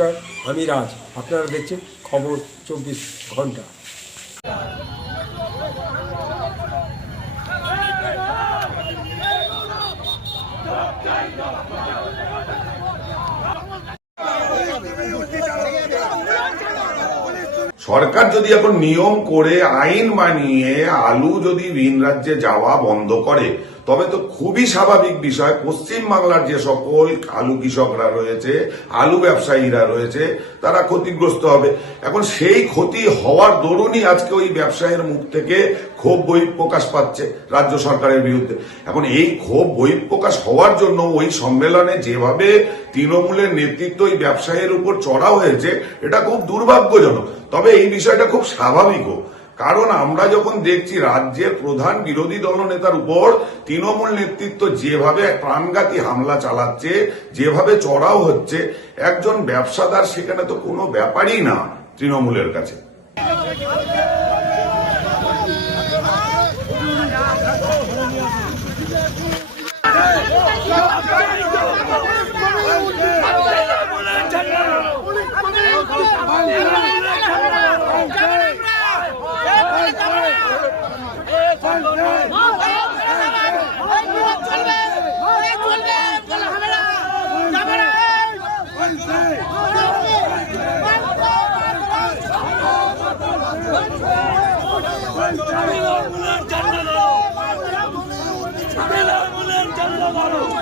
নমস্কার, আমি রাজ। আপনারা দেখছেন খবর 24 ঘন্টা। সরকার যদি এখন নিয়ম করে আইন মানিয়ে আলু যদি ভিন রাজ্যে যাওয়া বন্ধ করে, তবে তো খুবই স্বাভাবিক বিষয় পশ্চিম বাংলার যে সকল আলু কৃষকরা রয়েছে, আলু ব্যবসায়ীরা রয়েছে, তারা ক্ষতিগ্রস্ত হবে। এখন সেই ক্ষতি হওয়ার দরুনই আজকে ওই ব্যবসায়ীর মুখ থেকে ক্ষোভ বহিঃপ্রকাশ পাচ্ছে রাজ্য সরকারের বিরুদ্ধে। এখন এই ক্ষোভ বহিঃপ্রকাশ হওয়ার জন্য ওই সম্মেলনে যেভাবে তৃণমূলের নেতৃত্ব ওই ব্যবসায়ীর উপর চড়া হয়েছে, এটা খুব দুর্ভাগ্যজনক। তবে এই বিষয়টা খুব স্বাভাবিকও, কারণ আমরা যখন দেখছি রাজ্যের প্রধান বিরোধী দলনেতার উপর তৃণমূল নেতৃত্ব যেভাবে প্রাণঘাতী হামলা চালাচ্ছে, যেভাবে চড়াও হচ্ছে, একজন ব্যবসাদার সেখানে তো কোনো ব্যাপারই না তৃণমূলের কাছে। আমি